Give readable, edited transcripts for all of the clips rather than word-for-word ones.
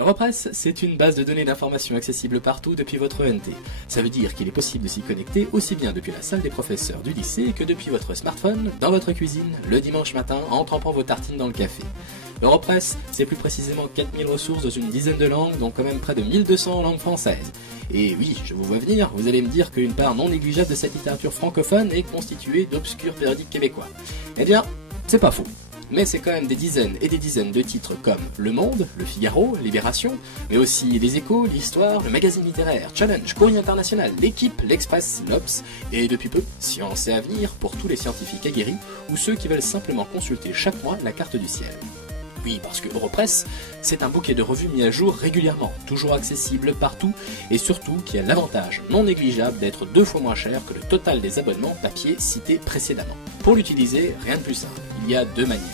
Europress, c'est une base de données d'information accessible partout depuis votre ENT. Ça veut dire qu'il est possible de s'y connecter aussi bien depuis la salle des professeurs du lycée que depuis votre smartphone, dans votre cuisine, le dimanche matin, en trempant vos tartines dans le café. Europress, c'est plus précisément 4000 ressources dans une dizaine de langues, dont quand même près de 1200 en langue française. Et oui, je vous vois venir, vous allez me dire qu'une part non négligeable de cette littérature francophone est constituée d'obscurs périodiques québécois. Eh bien, c'est pas faux. Mais c'est quand même des dizaines et des dizaines de titres comme Le Monde, Le Figaro, Libération, mais aussi Les Échos, l'Histoire, le magazine littéraire, Challenge, Courrier International, L'Équipe, L'Express, l'Obs, et depuis peu, Science et Avenir pour tous les scientifiques aguerris ou ceux qui veulent simplement consulter chaque mois la carte du ciel. Oui, parce que Europress, c'est un bouquet de revues mis à jour régulièrement, toujours accessible partout, et surtout qui a l'avantage non négligeable d'être 2 fois moins cher que le total des abonnements papier cités précédemment. Pour l'utiliser, rien de plus simple, il y a 2 manières.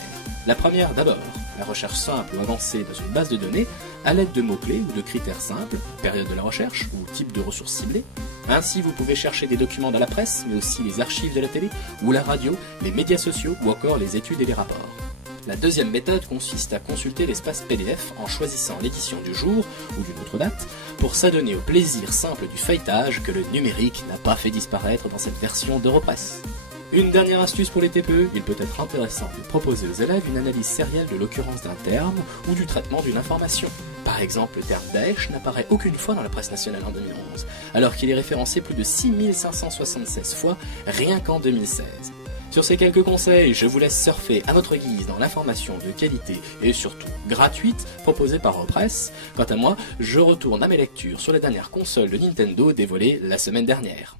La première d'abord, la recherche simple ou avancée dans une base de données, à l'aide de mots-clés ou de critères simples, période de la recherche ou type de ressources ciblées. Ainsi, vous pouvez chercher des documents dans la presse, mais aussi les archives de la télé ou la radio, les médias sociaux ou encore les études et les rapports. La deuxième méthode consiste à consulter l'espace PDF en choisissant l'édition du jour ou d'une autre date pour s'adonner au plaisir simple du feuilletage que le numérique n'a pas fait disparaître dans cette version d'Europress. Une dernière astuce pour les TPE, il peut être intéressant de proposer aux élèves une analyse sérielle de l'occurrence d'un terme ou du traitement d'une information. Par exemple, le terme Daesh n'apparaît aucune fois dans la presse nationale en 2011, alors qu'il est référencé plus de 6576 fois rien qu'en 2016. Sur ces quelques conseils, je vous laisse surfer à votre guise dans l'information de qualité et surtout gratuite proposée par Europress. Quant à moi, je retourne à mes lectures sur la dernière console de Nintendo dévoilée la semaine dernière.